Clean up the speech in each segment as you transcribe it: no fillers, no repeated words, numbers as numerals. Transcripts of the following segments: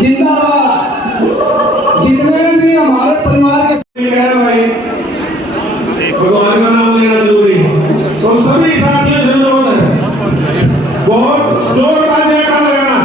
जिंदाबाद। जितने भी हमारे परिवार के भाई भगवान का नाम लेना जरूरी है, तो सभी साथियों से अनुरोध है बहुत जोर का जयकारा लगाना।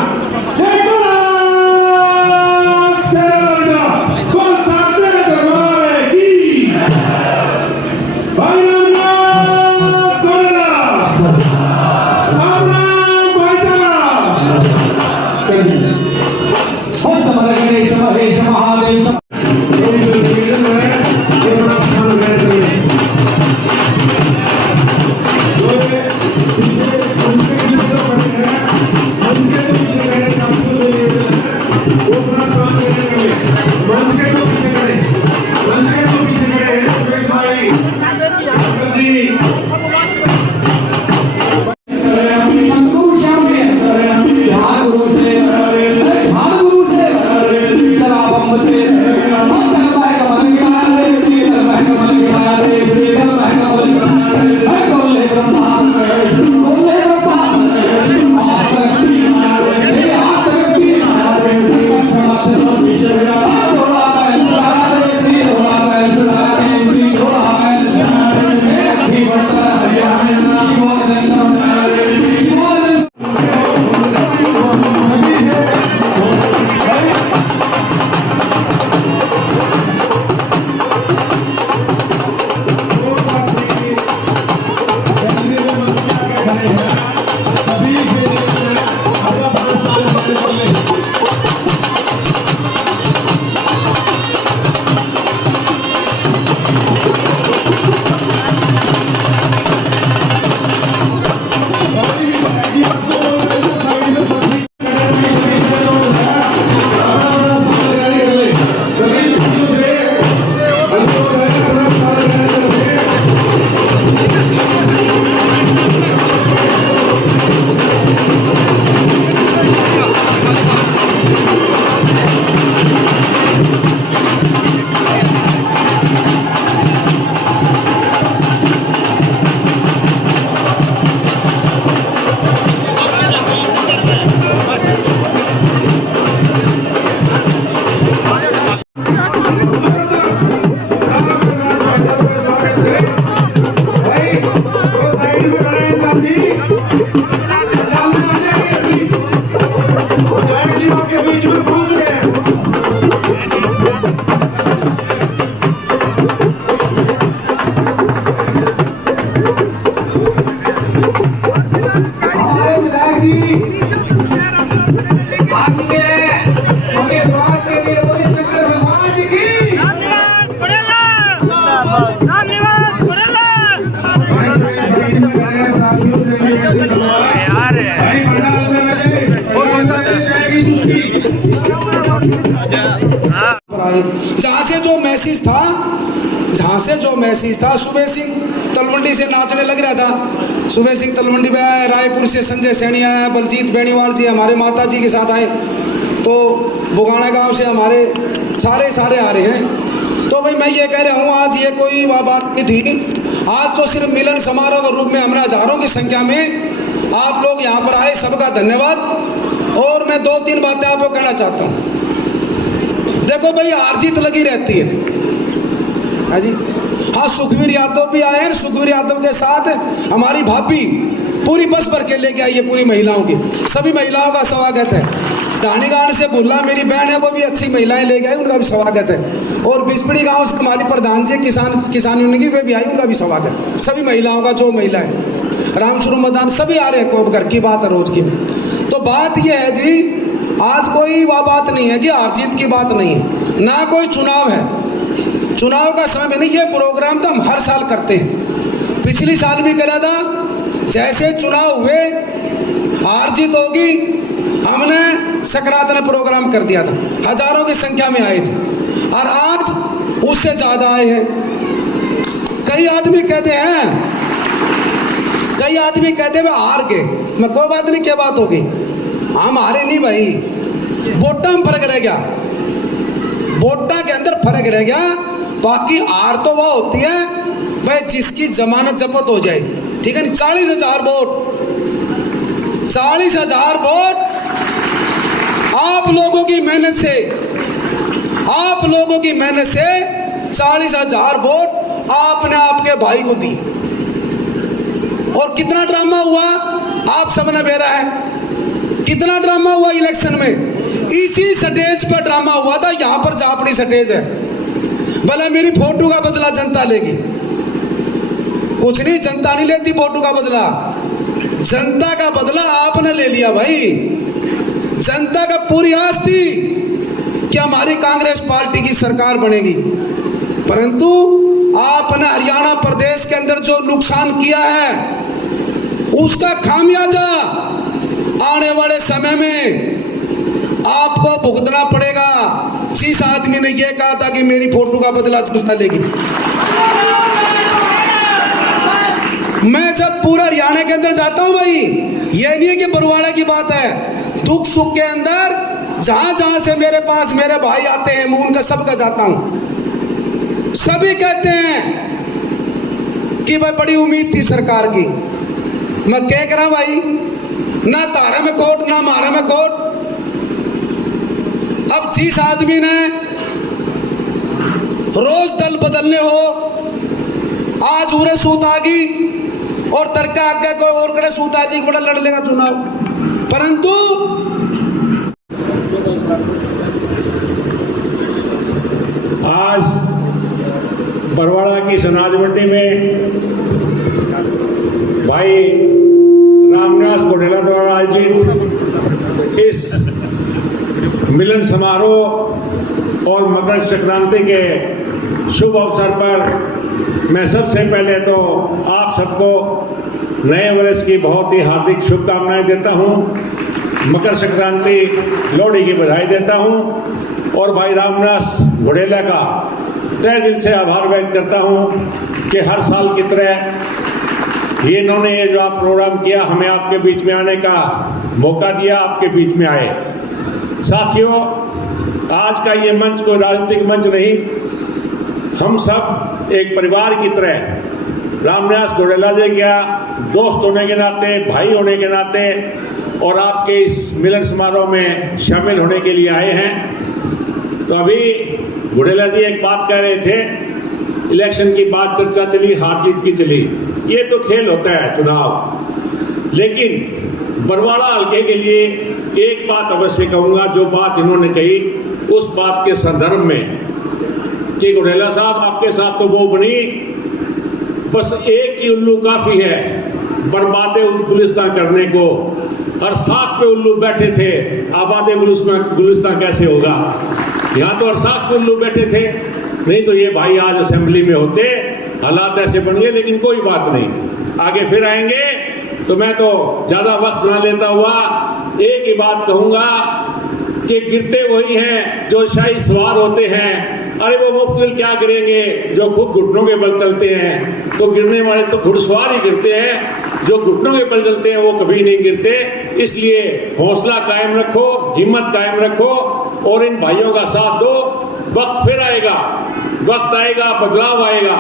जहाँ से जो मैसेज था सुबह सिंह तलवंडी से नाचने लग रहा था। सुबह सिंह तलवंडी में आया, रायपुर से संजय सैनी आया, बलजीत बेनीवाल जी हमारे माता जी के साथ आए, तो बुगाना गांव से हमारे सारे आ रहे हैं। तो भाई मैं ये कह रहा हूँ आज ये कोई बात नहीं थी, आज तो सिर्फ मिलन समारोह के रूप में हमने हजारों की संख्या में आप लोग यहाँ पर आए, सबका धन्यवाद। और मैं 2-3 बातें आपको कहना चाहता हूँ। देखो भाई हार जीत लगी रहती है जी। हाँ सुखवीर यादव भी आए हैं, सुखवीर यादव के साथ हमारी भाभी पूरी बस भर के लेके आई है, पूरी महिलाओं की, सभी महिलाओं का स्वागत है। धानीगान से भुल्ला मेरी बहन है, वो भी अच्छी महिलाएं लेके आई, उनका भी स्वागत है। और बिस्पड़ी गांव से हमारी प्रधान जी किसान यूनियन की वे भी आई, उनका भी स्वागत। सभी महिलाओं का, जो महिलाएं रामस्वरूप मैदान सभी आ रहे हैं, कोप घर की बात है रोज की। तो बात यह है जी, आज कोई वह बात नहीं है कि हार जीत की बात नहीं है, ना कोई चुनाव है, चुनाव का समय में नहीं। ये प्रोग्राम तो हम हर साल करते हैं, पिछली साल भी करा था। जैसे चुनाव हुए, हार जीत होगी, हमने सकरात ने प्रोग्राम कर दिया था, हजारों की संख्या में आए थे, और आज उससे ज्यादा आए हैं। कई आदमी कहते हैं हार के, मैं कोई बात नहीं, क्या बात होगी, हम हारे नहीं भाई, वोटा में फर्क रह गया, वोटा के अंदर फर्क रह गया। बाकी हार तो वह होती है भाई जिसकी जमानत जब्त हो जाए, ठीक है नहीं, 40,000 वोट, 40,000 वोट आप लोगों की मेहनत से, आप लोगों की मेहनत से 40,000 वोट आपने आपके भाई को दी। और कितना ड्रामा हुआ आप सबने बेरा है, कितना ड्रामा हुआ इलेक्शन में। इसी स्टेज पर ड्रामा हुआ था, यहां पर जहां अपनी स्टेज है। भले मेरी फोटो का बदला जनता लेगी, कुछ नहीं, जनता नहीं लेती फोटो का बदला, जनता का बदला आपने ले लिया भाई। जनता का पूरी आस थी कि हमारी कांग्रेस पार्टी की सरकार बनेगी, परंतु आपने हरियाणा प्रदेश के अंदर जो नुकसान किया है उसका खामियाजा आने वाले समय में आपको भुगतना पड़ेगा। जिस आदमी ने यह कहा था कि मेरी फोटो का बदला जनता लेगी, मैं जब पूरा हरियाणा के अंदर जाता हूं भाई, ये नहीं है कि बरवाड़ा की बात है, दुख सुख के अंदर जहां जहां से मेरे पास मेरे भाई आते हैं मैं उनका सबका जाता हूं। सभी कहते हैं कि भाई बड़ी उम्मीद थी सरकार की। मैं क्या कह रहा भाई, ना तारा में कोट ना मारा में कोट। अब जिस आदमी ने रोज दल बदलने हो, आज उरे सूत आ गई और तड़का आगे कोई और कड़े सूत आ जी बड़ा लड़ लेगा चुनाव, परंतु आज बरवाड़ा की सनाज मंडी में भाई रामनिवास घोडेला द्वारा आयोजित इस मिलन समारोह और मकर संक्रांति के शुभ अवसर पर मैं सबसे पहले तो आप सबको नए वर्ष की बहुत ही हार्दिक शुभकामनाएं देता हूं, मकर संक्रांति लोहड़ी की बधाई देता हूं और भाई रामनिवास घोडेला का तहे दिल से आभार व्यक्त करता हूं कि हर साल की तरह इन्होंने ये जो आप प्रोग्राम किया, हमें आपके बीच में आने का मौका दिया, आपके बीच में आए। साथियों, आज का ये मंच कोई राजनीतिक मंच नहीं, हम सब एक परिवार की तरह रामनिवास घोडेला जी का दोस्त होने के नाते, भाई होने के नाते और आपके इस मिलन समारोह में शामिल होने के लिए आए हैं। तो अभी घोडेला जी एक बात कह रहे थे, इलेक्शन की बात चर्चा चली, हार जीत की चली, ये तो खेल होता है चुनाव। लेकिन बरवाड़ा हल्के के लिए एक बात अवश्य कहूँगा, जो बात इन्होंने कही उस बात के संदर्भ में कि घोडेला साहब आपके साथ तो वो बनी, बस एक ही उल्लू काफ़ी है बर्बादे गुलिस्तान करने को। हर साख पे उल्लू बैठे थे, आबादे गुलिस्तान कैसे होगा। यहाँ तो हर साख पे उल्लू बैठे थे, नहीं तो ये भाई आज असेंबली में होते, हालात ऐसे बन गए। लेकिन कोई बात नहीं, आगे फिर आएंगे। तो मैं तो ज़्यादा वक्त ना लेता हुआ एक ही बात कहूँगा कि गिरते वही हैं जो शाही सवार होते हैं। अरे वो मुफ्तिल क्या करेंगे जो खुद घुटनों के बल चलते हैं। तो गिरने वाले तो घुड़सवार ही गिरते हैं, जो घुटनों के बल चलते हैं वो कभी नहीं गिरते। इसलिए हौसला कायम रखो, हिम्मत कायम रखो और इन भाइयों का साथ दो। वक्त फिर आएगा, वक्त आएगा, बदलाव आएगा।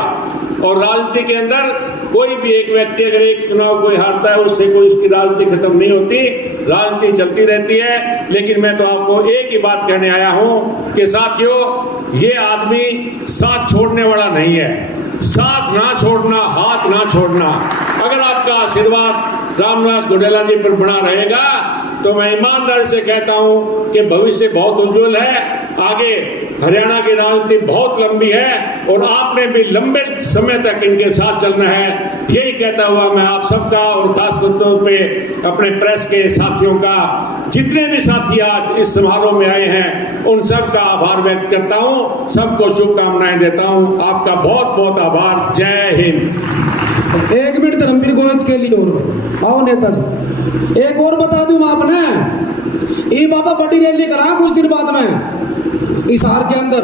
और राजनीति के अंदर कोई भी एक व्यक्ति अगर एक चुनाव कोई हारता है, उससे कोई उसकी राजनीति खत्म नहीं होती, राजनीति चलती रहती है। लेकिन मैं तो आपको एक ही बात कहने आया हूं कि साथियों, ये आदमी साथ छोड़ने वाला नहीं है। साथ ना छोड़ना, हाथ ना छोड़ना। अगर आपका आशीर्वाद रामनिवास घोडेला जी पर बना रहेगा तो मैं ईमानदारी से कहता हूं कि भविष्य बहुत उज्जवल है। आगे हरियाणा की राजनीति बहुत लंबी है और आपने भी लंबे समय तक इनके साथ चलना है। यही कहता हुआ मैं आप सबका और खास तौर पे अपने प्रेस के साथियों का, जितने भी साथी आज इस समारोह में आए हैं, उन सब का आभार व्यक्त करता हूं, सबको शुभकामनाएं देता हूं। आपका बहुत बहुत आभार। जय हिंद। एक मिनट धर्मवीर गोविंद के लिए और आओ नेताजी, एक और बता दूं आपने, ये बाबा बड़ी रैली करा कुछ दिन बाद में हिसार के अंदर।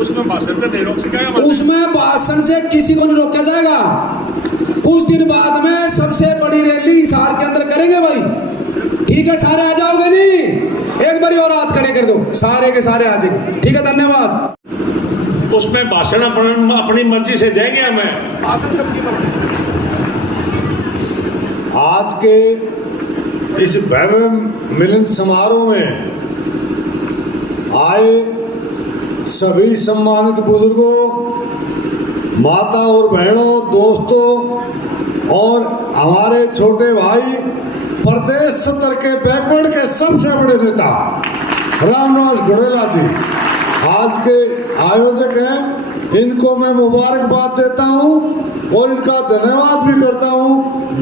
उसमें भाषण से नहीं रोक सकेगा, उसमें भाषण से किसी को नहीं रोका जाएगा। कुछ दिन बाद में सबसे बड़ी रैली हिसार के अंदर करेंगे भाई। ठीक है, सारे आ जाओगे नहीं? एक बारी और हाथ खड़े कर दो, सारे के सारे आ जाएंगे। ठीक है, धन्यवाद। उसमें भाषण अपनी मर्जी से देंगे हमें। भाषण सबकी मर्जी। आज के इस भव्य मिलन समारोह में आए सभी सम्मानित बुजुर्गों, माता और बहनों, दोस्तों और हमारे छोटे भाई, प्रदेश सत्र के बैकवर्ड के सबसे बड़े नेता रामनिवास घोडेला जी आज के आयोजक हैं। इनको मैं मुबारकबाद देता हूं और इनका धन्यवाद भी करता हूं।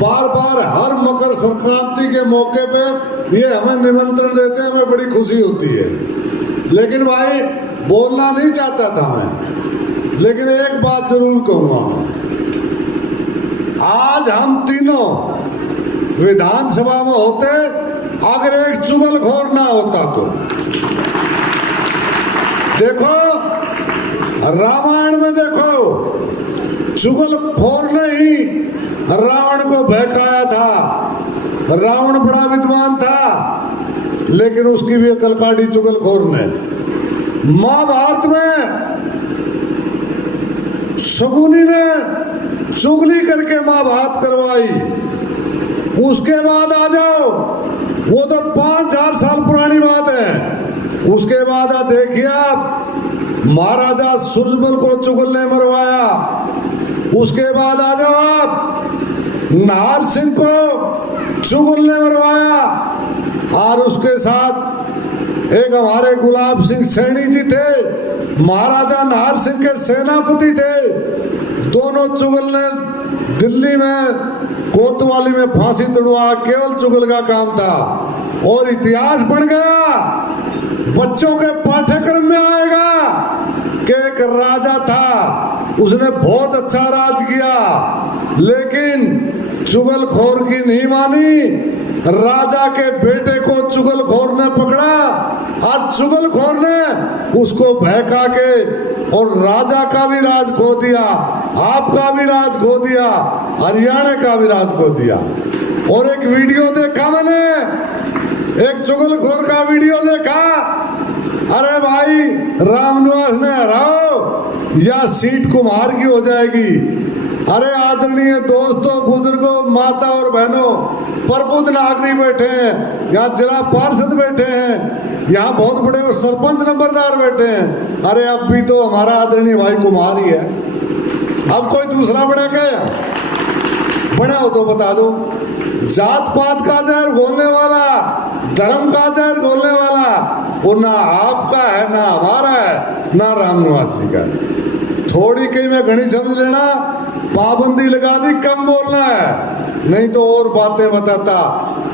बार बार हर मकर संक्रांति के मौके पे ये हमें निमंत्रण देते हैं, हमें बड़ी खुशी होती है। लेकिन भाई बोलना नहीं चाहता था मैं, लेकिन एक बात जरूर कहूंगा मैं। आज हम तीनों विधानसभा में होते, अगर एक चुगलखोर ना होता तो देखो रामायण में देखो, चुगलखोर ने ही रावण को बहकाया था। रावण बड़ा विद्वान था, लेकिन उसकी भी अकल काटी चुगलखोर ने। महाभारत में शकुनी ने चुगली करके महाभारत करवाई। उसके बाद आ जाओ, वो तो 5000 साल पुरानी बात है। उसके बाद देखिए आप, महाराजा सूरजमल को चुगल ने मरवाया। उसके बाद आ जाओ आप, नाहर सिंह को चुगल ने मरवाया। और उसके साथ एक हमारे गुलाब सिंह सैनी जी थे, महाराजा नाहर सिंह के सेनापति थे। दोनों चुगल ने दिल्ली में कोतवाली में फांसी तड़वा, केवल चुगल का काम था। और इतिहास बन गया, बच्चों के पाठ्यक्रम में आएगा कि एक राजा था, उसने बहुत अच्छा राज किया, लेकिन चुगलखोर की नहीं मानी। राजा के बेटे को चुगलखोर ने पकड़ा और चुगलखोर ने उसको बहका के और राजा का भी राज खो दिया, आपका भी राज खो दिया, हरियाणा का भी राज खो दिया। और एक वीडियो देखा मैंने, एक चुगलखोर का वीडियो देखा। अरे भाई, रामनिवास ने हराओ या सीट कुम्हार की हो जाएगी। अरे आदरणीय दोस्तों, बुजुर्गों, माता और बहनों, प्रबुद्ध नागरिक बैठे हैं, यहाँ जिला पार्षद बैठे हैं, यहाँ बहुत बड़े सरपंच नंबरदार बैठे हैं। अरे अब भी तो हमारा आदरणीय भाई कुमार ही है, अब कोई दूसरा बना क्या? बना हो तो बता दो। जात पात का जहर घोलने वाला, धर्म का जहर घोलने वाला, वो ना आपका है, ना हमारा है, ना रामनिवास जी का है। थोड़ी कहीं में घनी समझ लेना, पाबंदी लगा दी, कम बोलना है, नहीं तो और बातें बताता।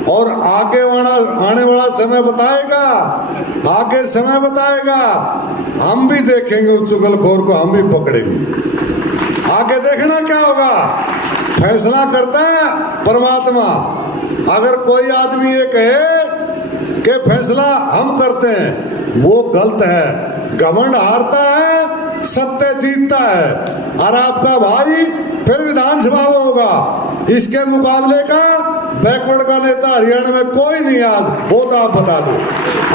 और आगे आने वाला समय बताएगा, आगे समय बताएगा, हम भी देखेंगे उस चुगलखोर को, हम भी पकड़ेंगे। आगे देखना क्या होगा, फैसला करता है परमात्मा। अगर कोई आदमी ये कहे कि फैसला हम करते हैं, वो गलत है। घमंड हारता है, सत्य जीतता है। और आपका भाई फिर विधानसभा में होगा। इसके मुकाबले का बैकवर्ड का नेता हरियाणा में कोई नहीं आज हो, तो आप बता दो।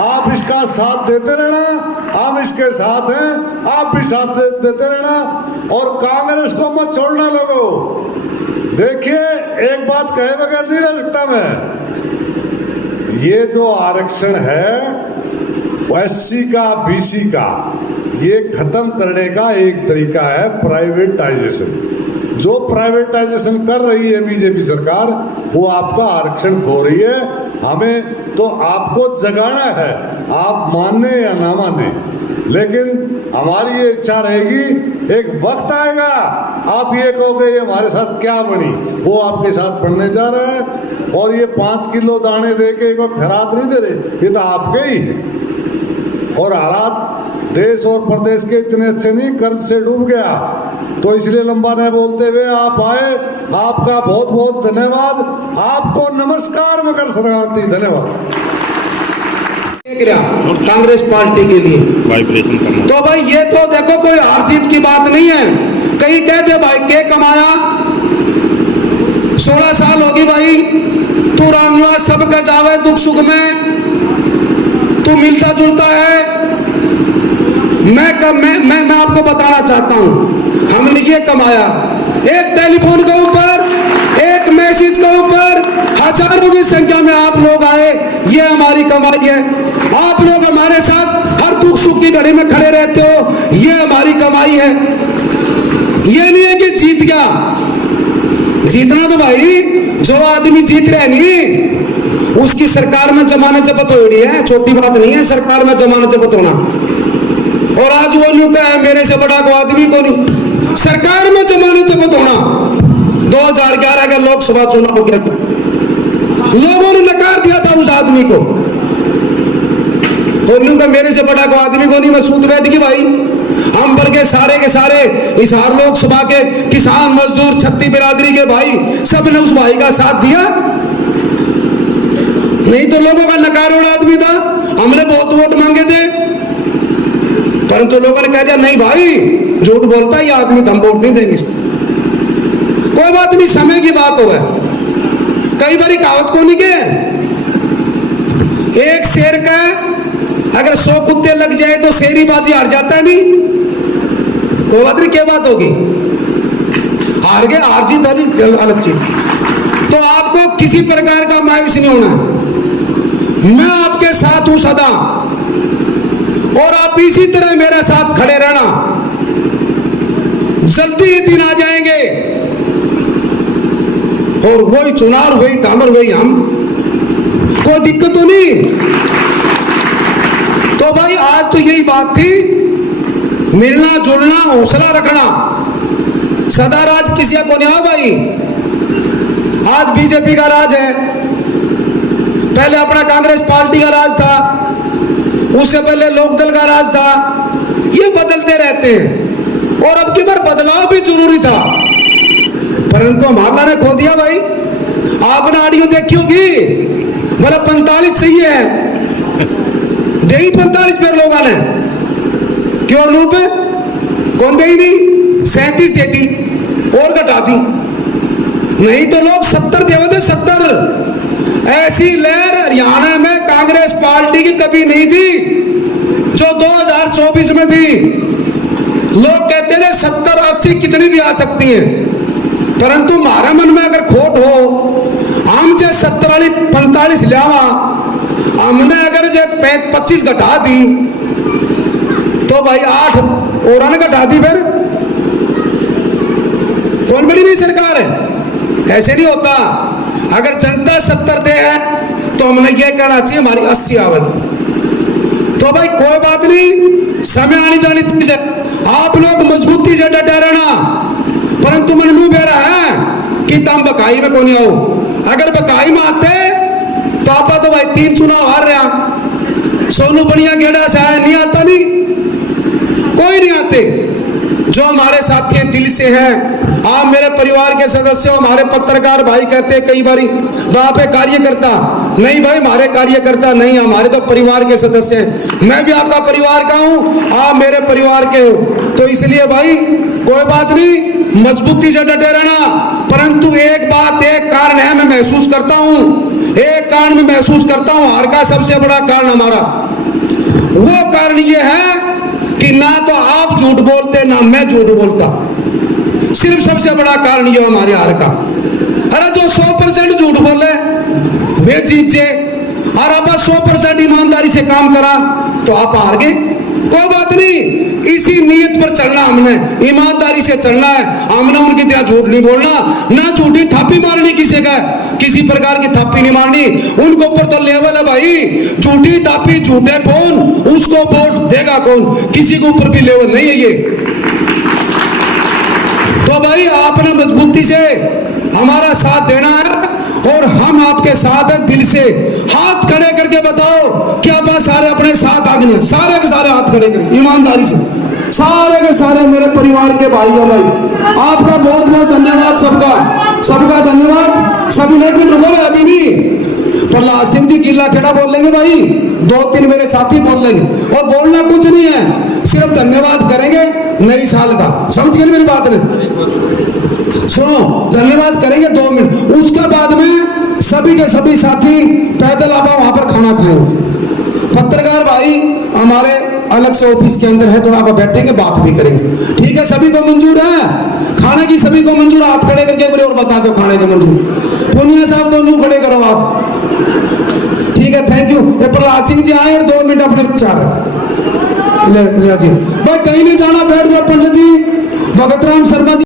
आप इसका साथ देते रहना, हम इसके साथ हैं, आप भी साथ देते रहना। और कांग्रेस को मत छोड़ना लोगों। देखिए, एक बात कहे बगैर नहीं रह सकता मैं। ये जो आरक्षण है एससी का, बीसी का, ये खत्म करने का एक तरीका है प्राइवेटाइजेशन। जो प्राइवेटाइजेशन कर रही है बीजेपी सरकार, वो आपका आरक्षण खो रही है। हमें तो आपको जगाना है, आप माने या ना माने, लेकिन हमारी ये इच्छा रहेगी, एक वक्त आएगा आप ये कहोगे ये हमारे साथ क्या बनी, वो आपके साथ बनने जा रहा है। और ये 5 किलो दाने दे के एक वक्त खराब नहीं दे रहे, ये तो आपके ही है। और हालात देश और प्रदेश के इतने अच्छे नहीं, कर्ज से डूब गया, तो इसलिए लंबा नहीं बोलते हुए आप आए, आपका बहुत बहुत धन्यवाद। आपको नमस्कार, मकर संक्रांति, धन्यवाद। कांग्रेस पार्टी के लिए वाइब्रेशन करना, तो भाई ये तो देखो कोई हार जीत की बात नहीं है। कई कहते भाई के कमाया, 16 साल होगी भाई, तू रामनिवास सबका जावे दुख सुख में, तू मिलता जुलता है। मैं आपको बताना चाहता हूं, हमने ये कमाया एक टेलीफोन के ऊपर, एक मैसेज के ऊपर, हजारों की संख्या में आप लोग आए, ये हमारी कमाई है। आप लोग हमारे साथ हर दुख सुख की घड़ी में खड़े रहते हो, ये हमारी कमाई है। ये नहीं है कि जीत गया, जीतना तो भाई जो आदमी जीत रहे नहीं उसकी सरकार में जमानत जब्त हो रही है, छोटी बात नहीं है सरकार में जमानत जब्त होना। और आज वो यूं है मेरे से बड़ा को आदमी को नहीं, सरकार में जमानत जब्त होना। 2011 के लोकसभा चुनाव के लोगों ने नकार दिया था उस आदमी को, और मेरे से बड़ा को आदमी को नहीं, मैं सूत बैठ गई भाई। हम पर के सारे हिसार लोकसभा के किसान मजदूर छत्ती बिरादरी के भाई सब ने उस भाई का साथ दिया, नहीं तो लोगों का नकारोड़ आदमी था। हमने बहुत वोट मांगे थे, परंतु लोगों ने कह दिया नहीं भाई झूठ बोलता है ये आदमी, तो हम वोट नहीं देंगे इसको। कोई बात नहीं, समय की बात हो है। कई बार कहावत को नहीं के एक शेर का अगर 100 कुत्ते लग जाए तो शेरी बाजी हार जाता है नहीं। कोई बात नहीं, क्या बात होगी, हार गए, हार जीत अलग चीज। तो आपको किसी प्रकार का मायूस नहीं होना है, मैं आपके साथ हूं सदा, और आप इसी तरह मेरे साथ खड़े रहना। जल्दी ये दिन आ जाएंगे और वही चुनाव वही तामर वही हम, कोई दिक्कत तो नहीं। तो भाई आज तो यही बात थी, मिलना जुलना हौसला रखना, सदा राज किसी को नहीं आ भाई। आज बीजेपी का राज है, पहले अपना कांग्रेस पार्टी का राज था, उससे पहले लोकदल का राज था। ये बदलते रहते हैं और अब की बार बदलाव भी जरूरी था, परंतु हमारा ने खो दिया भाई। आपने ऑडियो देखी होगी, बोला 45 सही है, दे ही 45 पे लोगों ने, क्यों अनूप कौन दे ही नहीं, 37 दे दी और घटा दी, नहीं तो लोग 70 दे थे 70। ऐसी लहर हरियाणा में कांग्रेस पार्टी की कभी नहीं थी जो 2024 में थी। लोग कहते थे 70-80 कितनी भी आ सकती है, परंतु हमारे मन में अगर खोट हो, हम जो 70-45 लियावा, हमने अगर जो 25 घटा दी तो भाई 8 और घटा दी, फिर कौन बड़ी नहीं सरकार है। ऐसे नहीं होता, अगर जनता 70 दे है तो हमने ये कहना चाहिए हमारी 80 आवेगी। तो भाई कोई बात नहीं, समय आनी जानी चीज है। आप लोग मजबूती से डटे रहना, परंतु मन नहीं बह रहा है कि तुम बकाई में कौन आओ। अगर बकाई में आते तो आप तो भाई 3 चुनाव हार रहा। सोनू बढ़िया गेड़ा से आया, नहीं आता, नहीं कोई नहीं आते। जो हमारे साथी हैं दिल से हैं, आप मेरे परिवार के सदस्य हो। हमारे पत्रकार भाई कहते हैं कई बारी वहां पे कार्यकर्ता, नहीं भाई हमारे कार्यकर्ता नहीं, हमारे तो परिवार के सदस्य हैं। मैं भी आपका परिवार का हूं, आप मेरे परिवार के हो, तो इसलिए भाई कोई बात नहीं, मजबूती से डटे रहना। परंतु एक बात, एक कारण है मैं महसूस करता हूं, एक कारण मैं महसूस करता हूं, हार का सबसे बड़ा कारण हमारा, वो कारण ये है कि ना तो आप झूठ बोलते ना मैं झूठ बोलता। सिर्फ सबसे बड़ा कारण ये हमारे हार का। अरे जो 100% झूठ बोले वे जीत जे, और आप 100% ईमानदारी से काम करा तो आप हार गए। कोई बात नहीं, इसी नीयत पर चलना, हमने ईमानदारी से चलना है। हमने उनकी तरह झूठ नहीं बोलना, ना झूठी थापी मारनी किसी का, किसी प्रकार की थापी नहीं मारनी। उनके ऊपर तो लेवल है भाई, झूठी थापी झूठे फोन, उसको वोट देगा कौन, किसी के ऊपर भी लेवल नहीं है ये। तो भाई आपने मजबूती से हमारा साथ देना है, और हम आपके साथ हैं। दिल से हाथ खड़े करके बताओ कि आप सारे अपने साथ आगे, सारे के सारे हाथ खड़े करें ईमानदारी से, सारे के सारे मेरे परिवार के भाई हैं। भाई आपका बहुत बहुत धन्यवाद, सबका धन्यवाद। सभी ने एक मिनट रुको भाई, अभी नहीं, प्रहलाद सिंह जी किला खेड़ा बोल लेंगे भाई, 2-3 मेरे साथी बोल लेंगे, और बोलना कुछ नहीं है, सिर्फ धन्यवाद करेंगे नई साल का। समझ गए मेरी बात ने? सुनो, धन्यवाद करेंगे 2 मिनट, उसके बाद में सभी के सभी साथी पैदल आप वहां पर खाना खाएंगे। पत्रकार भाई हमारे अलग से ऑफिस के अंदर है, थोड़ा आप बैठेंगे बात भी करेंगे, ठीक है? सभी को मंजूर है खाने की? सभी को मंजूर? हाथ खड़े करके और बता दो खाने को मंजूर। पुनिया साहब दोनों खड़े करो आप, ठीक है, थैंक यू। ये प्रहलाद सिंह जी आए और 2 मिनट अपने विचार रख ले जी। भाई कहीं नहीं जाना, बैठ जाओ। पंडित जी भगत राम शर्मा जी